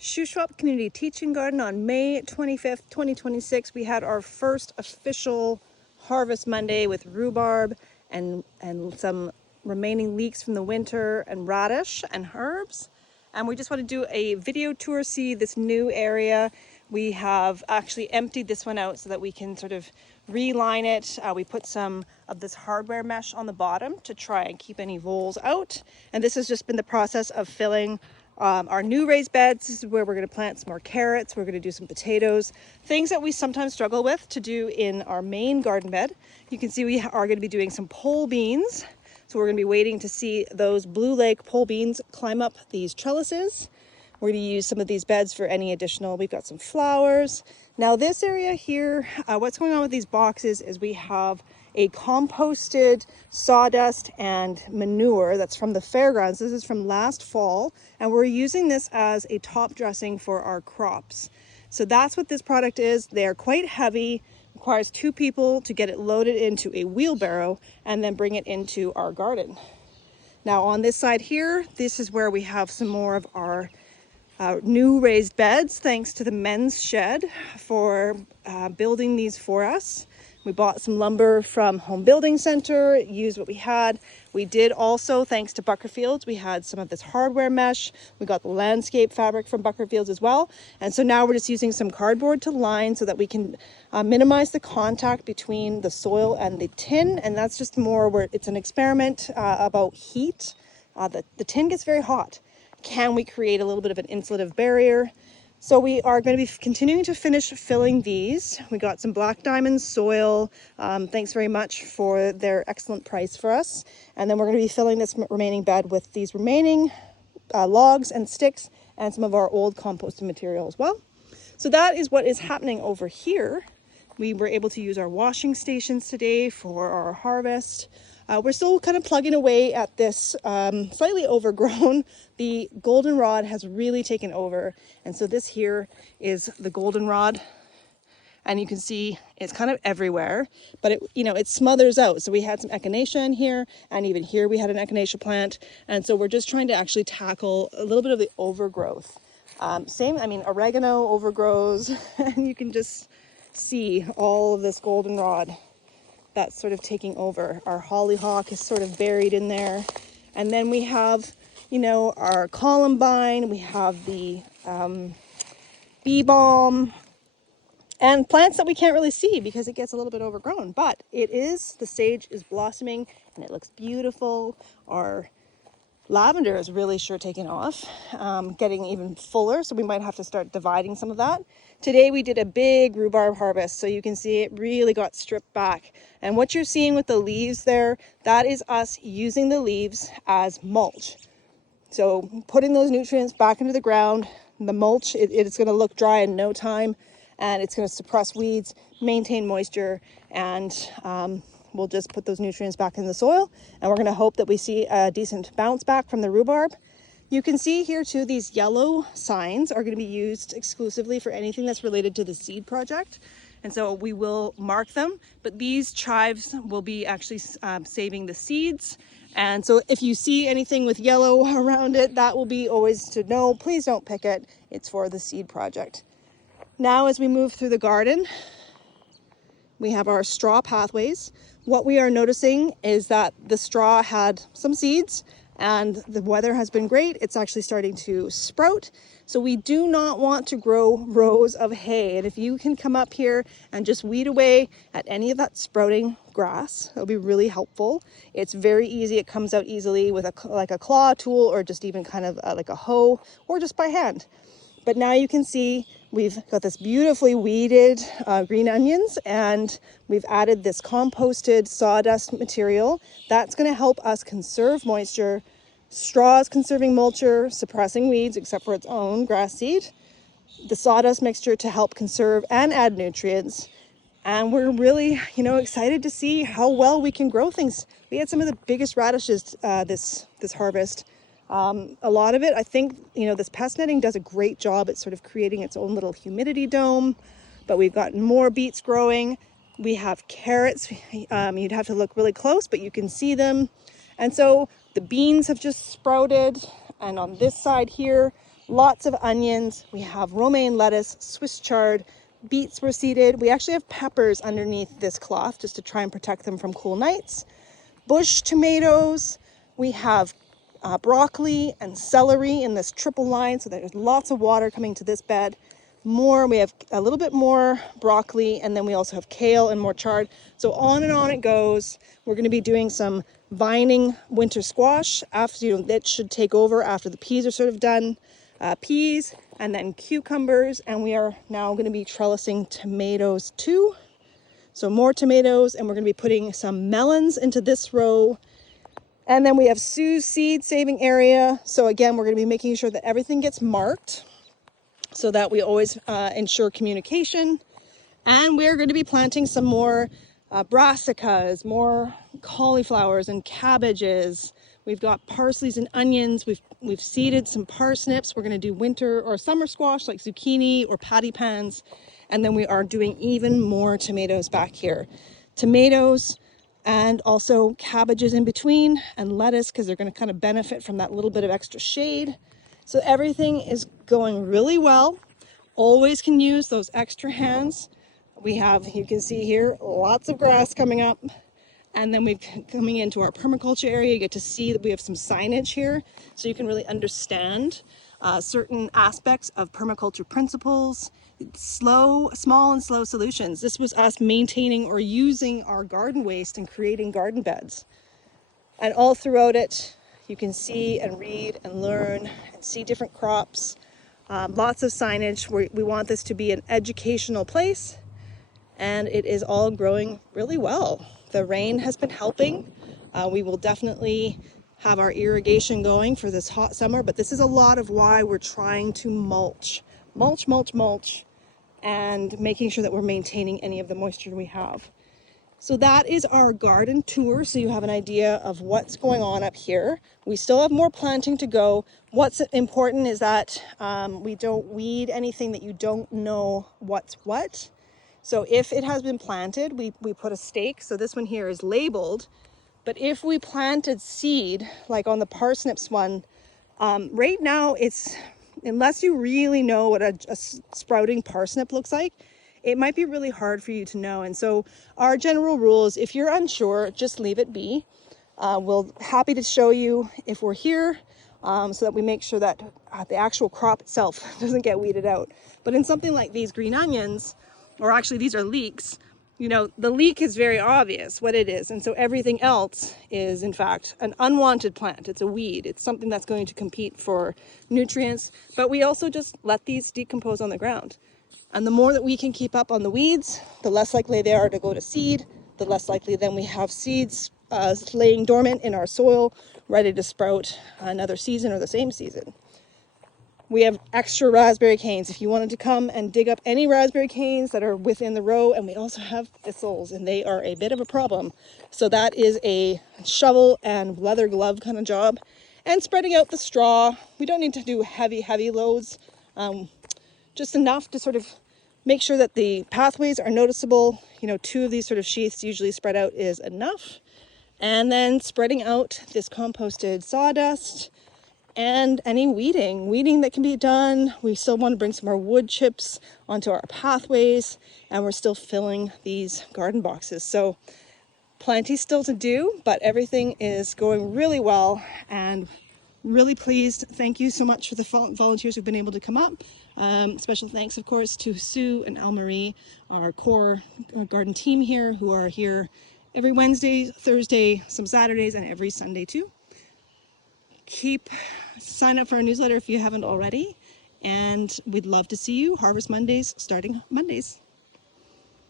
Shuswap Community Teaching Garden on May 25th, 2026. We had our first official Harvest Monday with rhubarb and some remaining leeks from the winter and radish and herbs. And we just want to do a video tour, see this new area. We have actually emptied this one out so that we can sort of reline it. We put some of this hardware mesh on the bottom to try and keep any voles out. And this has just been the process of filling our new raised beds. This is where we're going to plant some more carrots. We're going to do some potatoes, things that we sometimes struggle with to do in our main garden bed. You can see we are going to be doing some pole beans. So we're going to be waiting to see those blue leg pole beans climb up these trellises. We're going to use some of these beds for any additional. We've got some flowers. Now this area here, what's going on with these boxes is we have a composted sawdust and manure that's from the fairgrounds. This is from last fall, and we're using this as a top dressing for our crops. So that's what this product is. They are quite heavy, requires 2 people to get it loaded into a wheelbarrow and then bring it into our garden. Now on this side here, this is where we have some more of our new raised beds, thanks to the men's shed for building these for us. We bought some lumber from Home Building Center, used what we had. We did also, thanks to Buckerfields, we had some of this hardware mesh. We got the landscape fabric from Buckerfields as well. And so now we're just using some cardboard to line so that we can minimize the contact between the soil and the tin. And that's just more where it's an experiment about heat. The tin gets very hot. Can we create a little bit of an insulative barrier? So we are going to be continuing to finish filling these. We got some Black Diamond soil. Thanks very much for their excellent price for us. And then we're going to be filling this remaining bed with these remaining logs and sticks and some of our old composted material as well. So that is what is happening over here. We were able to use our washing stations today for our harvest. We're still kind of plugging away at this slightly overgrown. The goldenrod has really taken over. And so this here is the goldenrod. And you can see it's kind of everywhere, but it smothers out. So we had some echinacea in here, and even here we had an echinacea plant. And so we're just trying to actually tackle a little bit of the overgrowth. Oregano overgrows, and you can just see all of this goldenrod that's sort of taking over. Our hollyhock is sort of buried in there. And then we have, our columbine, we have the bee balm, and plants that we can't really see because it gets a little bit overgrown. But the sage is blossoming and it looks beautiful. Our lavender is really sure taking off, getting even fuller, so we might have to start dividing some of that. Today we did a big rhubarb harvest, so you can see it really got stripped back. And what you're seeing with the leaves there, that is us using the leaves as mulch. So putting those nutrients back into the ground. The mulch, it's going to look dry in no time, and it's going to suppress weeds, maintain moisture, and we'll just put those nutrients back in the soil, and we're going to hope that we see a decent bounce back from the rhubarb. You can see here too, these yellow signs are going to be used exclusively for anything that's related to the seed project. And so we will mark them, but these chives will be actually saving the seeds. And so if you see anything with yellow around it, that will be always to know, please don't pick it. It's for the seed project. Now, as we move through the garden, we have our straw pathways. What we are noticing is that the straw had some seeds and the weather has been great. It's actually starting to sprout. So we do not want to grow rows of hay. And if you can come up here and just weed away at any of that sprouting grass, it'll be really helpful. It's very easy. It comes out easily with a claw tool, or just even kind of like a hoe, or just by hand. But now you can see we've got this beautifully weeded green onions, and we've added this composted sawdust material. That's going to help us conserve moisture. Straw is conserving moisture, suppressing weeds except for its own grass seed. The sawdust mixture to help conserve and add nutrients. And we're really, excited to see how well we can grow things. We had some of the biggest radishes this harvest. A lot of it, I think, this pest netting does a great job at sort of creating its own little humidity dome, but we've got more beets growing. We have carrots. You'd have to look really close, but you can see them. And so the beans have just sprouted. And on this side here, Lots of onions. We have romaine lettuce, Swiss chard, beets were seeded. We actually have peppers underneath this cloth just to try and protect them from cool nights. Bush tomatoes. We have broccoli and celery in this triple line, so there's lots of water coming to this bed. We have a little bit more broccoli, and then we also have kale and more chard. So on and on it goes. We're going to be doing some vining winter squash after, that should take over after the peas are sort of done. Peas and then cucumbers, and we are now going to be trellising tomatoes too. So more tomatoes, and we're going to be putting some melons into this row. And then we have Sue's seed saving area. So again, we're going to be making sure that everything gets marked so that we always ensure communication. And we're going to be planting some more brassicas, more cauliflowers and cabbages. We've got parsleys and onions. We've seeded some parsnips. We're going to do winter or summer squash like zucchini or patty pans. And then we are doing even more tomatoes back here. Tomatoes and also cabbages in between, and lettuce, because they're going to kind of benefit from that little bit of extra shade. So everything is going really well. Always can use those extra hands. We have, you can see here, lots of grass coming up. And then we're coming into our permaculture area. You get to see that we have some signage here, so you can really understand certain aspects of permaculture principles. Small and slow solutions. This was us maintaining or using our garden waste and creating garden beds. And all throughout it, you can see and read and learn and see different crops. Lots of signage. We want this to be an educational place, and it is all growing really well. The rain has been helping. We will definitely have our irrigation going for this hot summer, but this is a lot of why we're trying to mulch, and making sure that we're maintaining any of the moisture we have. So that is our garden tour, so you have an idea of what's going on up here. We still have more planting to go. What's important is that we don't weed anything that you don't know what's what. So if it has been planted, we put a stake. So this one here is labeled. But if we planted seed, like on the parsnips one, right now it's, unless you really know what a sprouting parsnip looks like, it might be really hard for you to know. And so our general rule is, if you're unsure, just leave it be. We'll happy to show you if we're here, so that we make sure that the actual crop itself doesn't get weeded out. But in something like these green onions, or actually these are leeks, the leek is very obvious what it is. And so everything else is, in fact, an unwanted plant. It's a weed. It's something that's going to compete for nutrients. But we also just let these decompose on the ground. And the more that we can keep up on the weeds, the less likely they are to go to seed, the less likely then we have seeds laying dormant in our soil, ready to sprout another season or the same season. We have extra raspberry canes if you wanted to come and dig up any raspberry canes that are within the row. And we also have thistles, and they are a bit of a problem. So that is a shovel and leather glove kind of job. And spreading out the straw. We don't need to do heavy loads. Just enough to sort of make sure that the pathways are noticeable. 2 of these sort of sheaths usually spread out is enough. And then spreading out this composted sawdust and any weeding that can be done. We still want to bring some more wood chips onto our pathways, and we're still filling these garden boxes. So plenty still to do, but everything is going really well, and really pleased. Thank you so much for the volunteers who've been able to come up. Special thanks, of course, to Sue and Al-Marie, our core garden team here, who are here every Wednesday, Thursday, some Saturdays, and every Sunday too. Sign up for our newsletter if you haven't already, and we'd love to see you Harvest Mondays starting Mondays.